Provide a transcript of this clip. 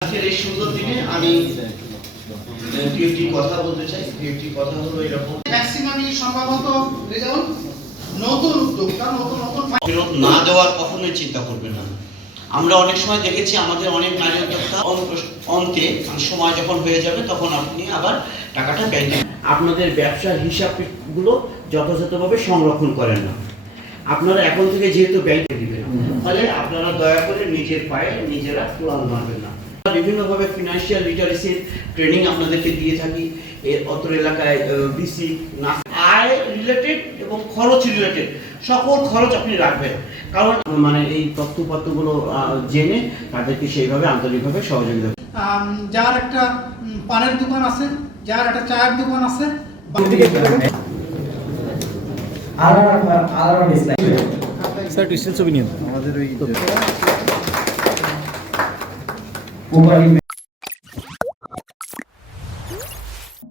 আজকের এই সুন্দর দিনে আমি দু একটি কথা বলতে চাই। দু একটি কথা হলো এরকম। ম্যাক্সিমামই সম্ভবত নতুন উদ্যোক্তা নতুন নতুন ফেরত না দেওয়ার কখনোই চিন্তা করবেন না। আমরা অনেক সময় দেখেছি আমাদের অনেক নারী উদ্যোক্তা অন্তে সময় যখন হয়ে যাবে তখন আপনি আবার টাকাটা ব্যাংকে আপনাদের ব্যবসার হিসাবগুলো যথাযথভাবে সংরক্ষণ করেন না। আপনারা এখন থেকে যেহেতু ব্যাংকে দিবেন ফলে আপনারা দয়া করে নিজের পায়ে নিজেরা কোরআন মারবেন না। বিভিন্নভাবে ফিনান্সিয়াল লিটারেসির ট্রেনিং আপনাদেরকে দিয়ে থাকি। এর অত্র এলাকায় বিসি না আয় রিলেটেড এবং খরচ রিলেটেড সকল খরচ আপনি রাখবেন। কারণ মানে এই তথ্যপত্রগুলো আহ, জেনে তাদেরকে সেইভাবে আন্তরিকভাবে সহযোগিতা যার একটা পানের দোকান আছে যার একটা চায়ের দোকান আছে আর আর আর স্যার একটু স্টিল ছবি নিন 我们把